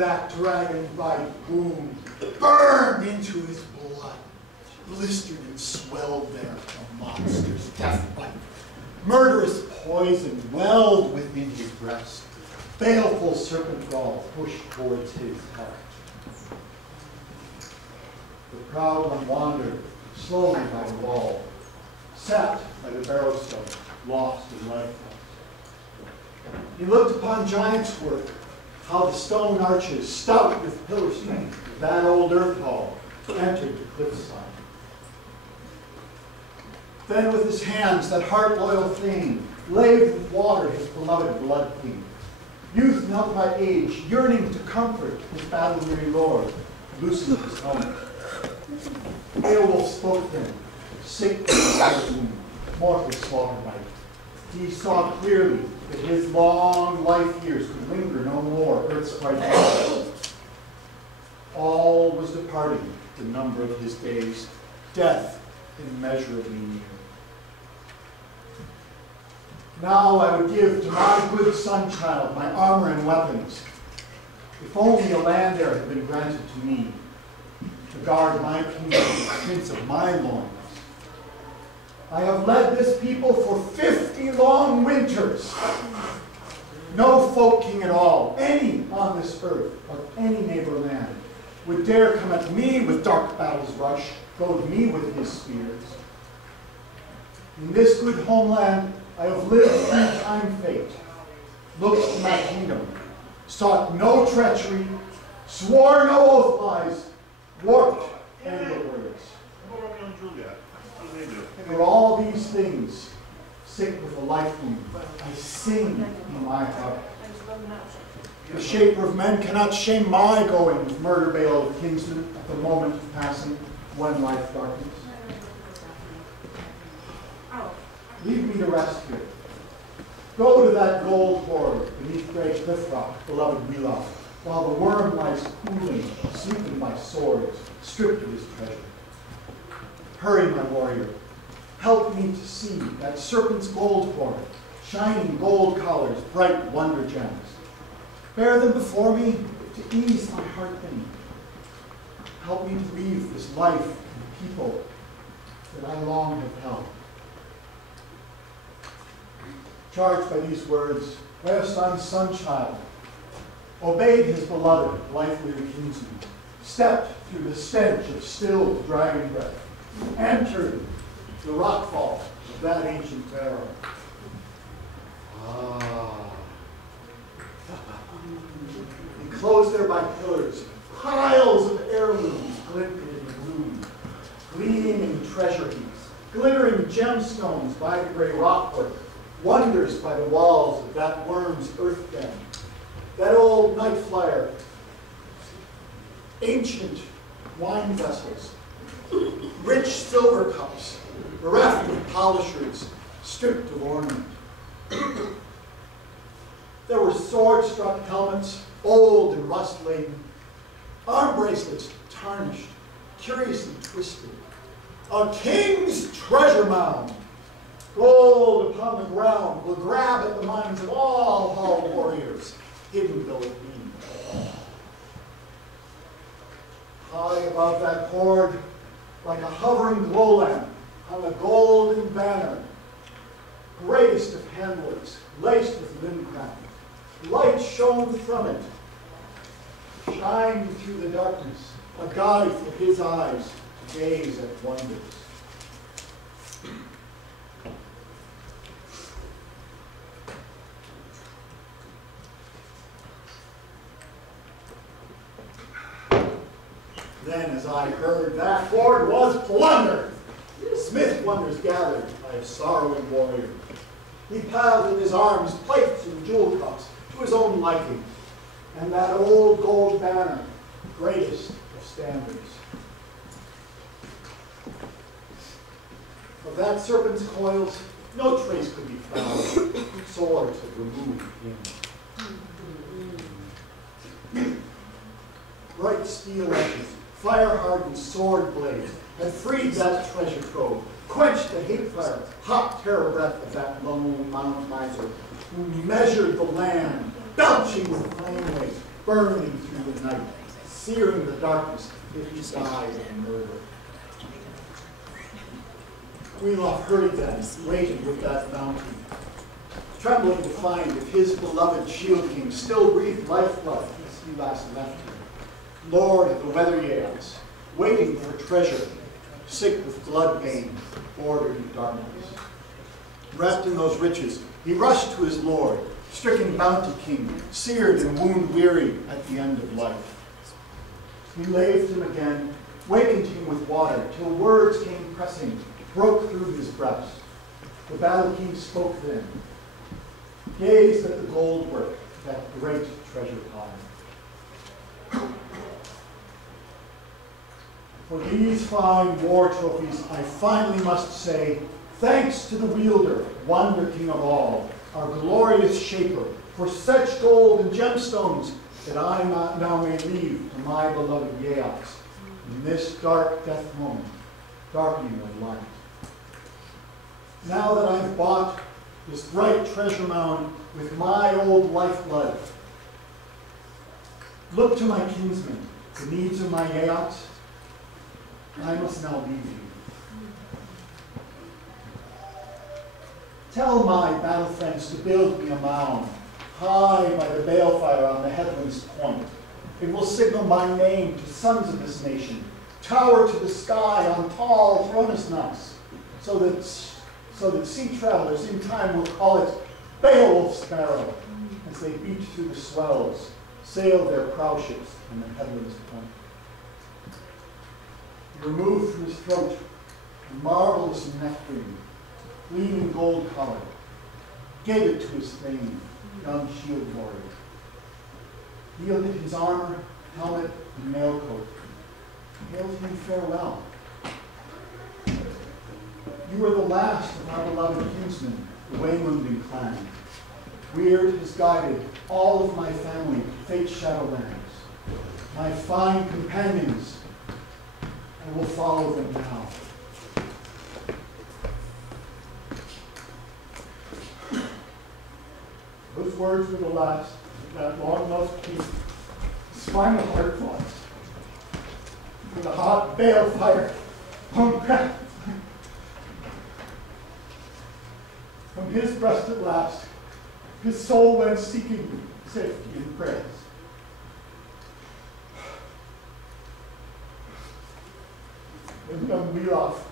that dragon-bite wound burned into his blood, blistered and swelled there a monster's death bite. Murderous poison welled within his breast. Baleful serpent gall pushed towards his heart. The proud one wandered slowly by the wall, sat by the barrow stone, lost in life. He looked upon giants' work, how the stone arches, stout with pillar strength, of that old earth hall, entered the cliffside. Then with his hands, that heart-loyal thing, laved with water his beloved blood king. Youth knelt by age, yearning to comfort his battle-weary lord, loosened his helmet. Beowulf spoke then, sick with his wound, mortal slaughter might. He saw clearly that his long life years could linger no more, earth's bright light. All was departing, the number of his days, death immeasurably near. Now I would give to my good son-child my armor and weapons. If only a land heir had been granted to me, to guard my kingdom, the prince of my loins. I have led this people for 50 long winters. No folk king at all, any on this earth, of any neighbor land, would dare come at me with dark battle's rush, goad me with his spears. In this good homeland, I have lived through time fate, looked to my kingdom, sought no treachery, swore no oath lies, warped anger words. For all these things, sick with a life wound, I sing in my heart. The shaper of men cannot shame my going with murder bale of kinsmen at the moment of passing, when life darkens. Leave me to rest here. Go to that gold hoard beneath gray cliff rock, beloved Beowulf, while the worm lies cooling, sleeping by swords, stripped of his treasure. Hurry, my warrior. Help me to see that serpent's gold hoard, shining gold collars, bright wonder gems. Bear them before me to ease my heart pain. Help me to leave this life and people that I long have held. Charged by these words, Beowulf's son-child obeyed his beloved, life-weary kinsman, stepped through the stench of still dragon breath, entered the rockfall of that ancient barrow. Enclosed there by pillars, piles of heirlooms glinted in the gloom, gleaming treasure heaps, glittering gemstones by the gray rockwork, wonders by the walls of that worm's earth den, that old night flyer, ancient wine vessels, rich silver cups, bereft of polishers, stripped of ornament. There were sword-struck helmets, old and rust-laden, arm bracelets tarnished, curiously twisted, a king's treasure mound. Gold upon the ground will grab at the minds of all hall warriors, hidden though it be. High above that hoard, like a hovering glow lamp, hung a golden banner, greatest of handworks, laced with limcraft. Light shone from it, shined through the darkness, a guide for his eyes to gaze at wonders. Then, as I heard, that hoard was plundered. Smith wonders gathered by a sorrowing warrior. He piled in his arms plates and jewel cups to his own liking, and that old gold banner, greatest of standards. Of that serpent's coils, no trace could be found. Swords had removed him. Bright steel edges, fire-hardened sword blades had freed that treasure trove, quenched the hate fire, hot terror breath of that lone mount miser, who measured the land, belching with flame waves, burning through the night, searing the darkness if he died in murder. Beowulf hurried then, waiting with that bounty, trembling to find if his beloved shield king still breathed lifeblood as he last left him. Lord of the weather gales, waiting for treasure, sick with blood veins, bordered in darkness. Wrapped in those riches, he rushed to his lord, stricken bounty king, seared and wound-weary at the end of life. He laved him again, wakened him with water, till words came pressing, broke through his breast. The battle king spoke then, gazed at the gold work, that great treasure pile. For these fine war trophies, I finally must say, thanks to the wielder, wonder king of all, our glorious shaper, for such gold and gemstones that I now may leave to my beloved Yeox in this dark death moment, darkening of light. Now that I've bought this bright treasure mound with my old lifeblood, look to my kinsmen, the needs of my Yeox, I must now leave you. Tell my battle friends to build me a mound, high by the balefire on the headland's point. It will signal my name to sons of this nation, tower to the sky on tall thrones knots, so that sea travelers in time will call it Beowulf's Barrow, as they beat through the swells, sail their prow ships on the headland's point. He removed from his throat a marvelous neck ring, gleaming gold collar, gave it to his thane, young shield warrior. Yielded his armor, helmet, and mail coat, hailed him farewell. You are the last of our beloved kinsmen, the Waymunding clan. Weird has guided all of my family to fate's shadowlands. My fine companions, I will follow them now. Those words were the last of that long-lost piece, his final heart thoughts. For the hot balefire hung back from his breast at last. His soul went seeking safety and praise. And young Beowulf,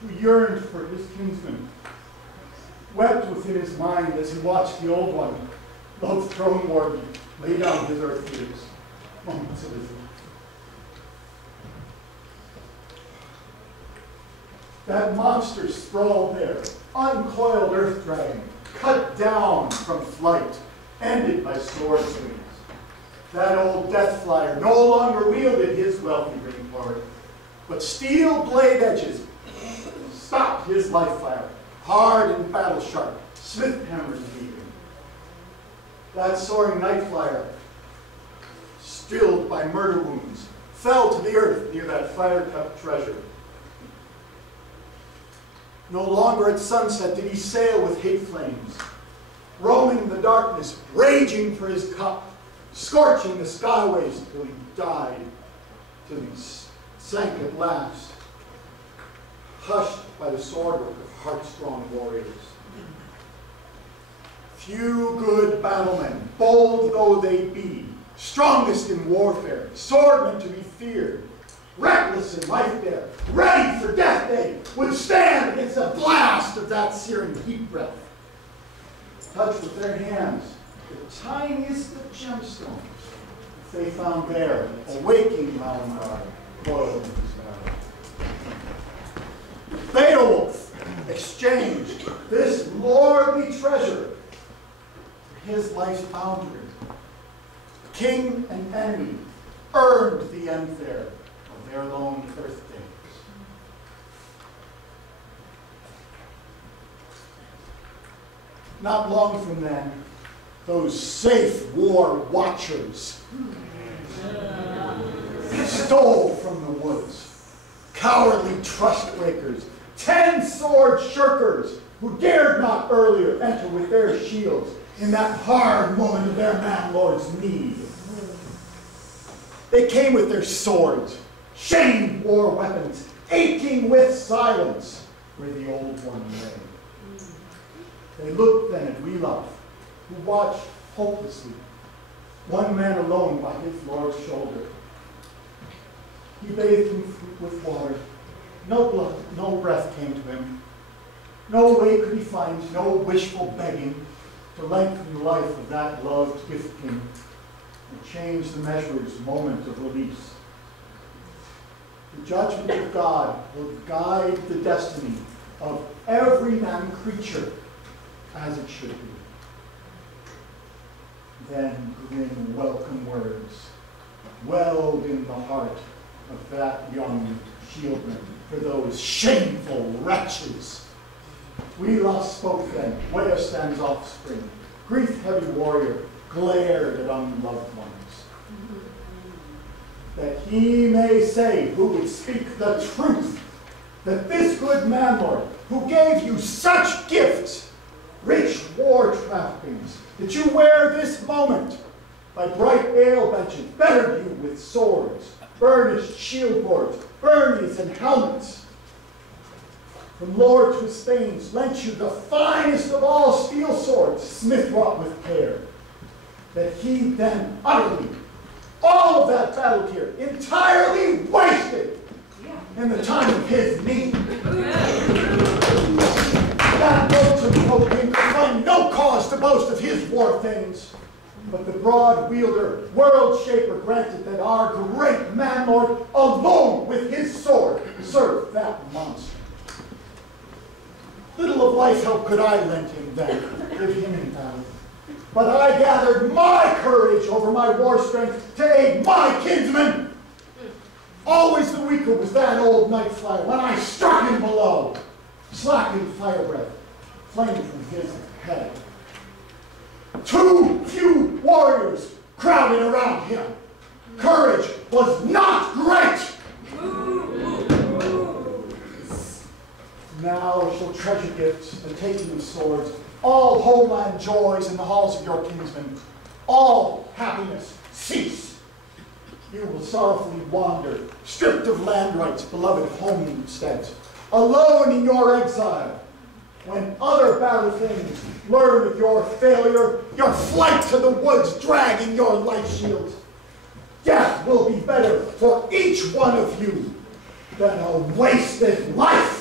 who yearned for his kinsman, wept within his mind as he watched the old one, loved throne warden, lay down his earthly years, moments of his life. That monster sprawled there, uncoiled earth dragon, cut down from flight, ended by sword swings. That old death flyer no longer wielded his wealthy rainforest, but steel blade edges stopped his life fire, hard and battle sharp, smith hammers beating. That soaring night flyer, stilled by murder wounds, fell to the earth near that fire-cut treasure. No longer at sunset did he sail with hate flames, roaming the darkness, raging for his cup, scorching the skyways till he died, till he sank at last, hushed by the swordwork of heart-strong warriors. Few good battlemen, bold though they be, strongest in warfare, swordmen to be feared, reckless in life dare, ready for death day, would stand against the blast of that searing heat breath. Touch with their hands the tiniest of gemstones, if they found there a waking Malomar coiled in his marrow. Beowulf exchanged this lordly treasure for his life's boundary. King and enemy earned the end there of their lone earth days. Not long from then, those safe war watchers stole from the woods, cowardly trust breakers, 10 sword shirkers who dared not earlier enter with their shields in that hard moment of their man-lord's need. They came with their swords, shamed war weapons, aching with silence where the old one lay. They looked then at Beowulf, who watched hopelessly, one man alone by his lord's shoulder. He bathed him with water. No blood, no breath came to him. No way could he find, no wishful begging to lengthen the life of that loved gift king and change the measure's moment of release. The judgment of God will guide the destiny of every man creature as it should be. Then grim welcome words welled in the heart of that young shieldman for those shameful wretches. Beowulf spoke then, Weohstan's offspring, grief-heavy warrior, glared at unloved ones. That he may say, who would speak the truth, that this good man-lord, who gave you such gifts, rich war trappings, that you wear this moment, by bright ale benches, bettered you with swords, burnished shield boards, burnies and helmets. From lord to Thegns lent you the finest of all steel swords, smith wrought with care. That he then utterly, all of that battle gear, entirely wasted in the time of his need. That loathsome Peregrine could find no cause to boast of his war things, but the broad wielder, world shaper granted that our great man-lord alone with his sword served that monster. Little of life help could I lend him then, give him in battle. But I gathered my courage over my war strength to aid my kinsman. Always the weaker was that old night flyer when I struck him below, slackened fire breath, flamed from his head. Too few warriors crowded around him. Courage was not great. Now shall treasure gifts, the taking of swords, all homeland joys in the halls of your kinsmen, all happiness cease. You will sorrowfully wander, stripped of land rights, beloved homesteads, alone in your exile, when other battle things learn of your failure, your flight to the woods dragging your life shields. Death will be better for each one of you than a wasted life.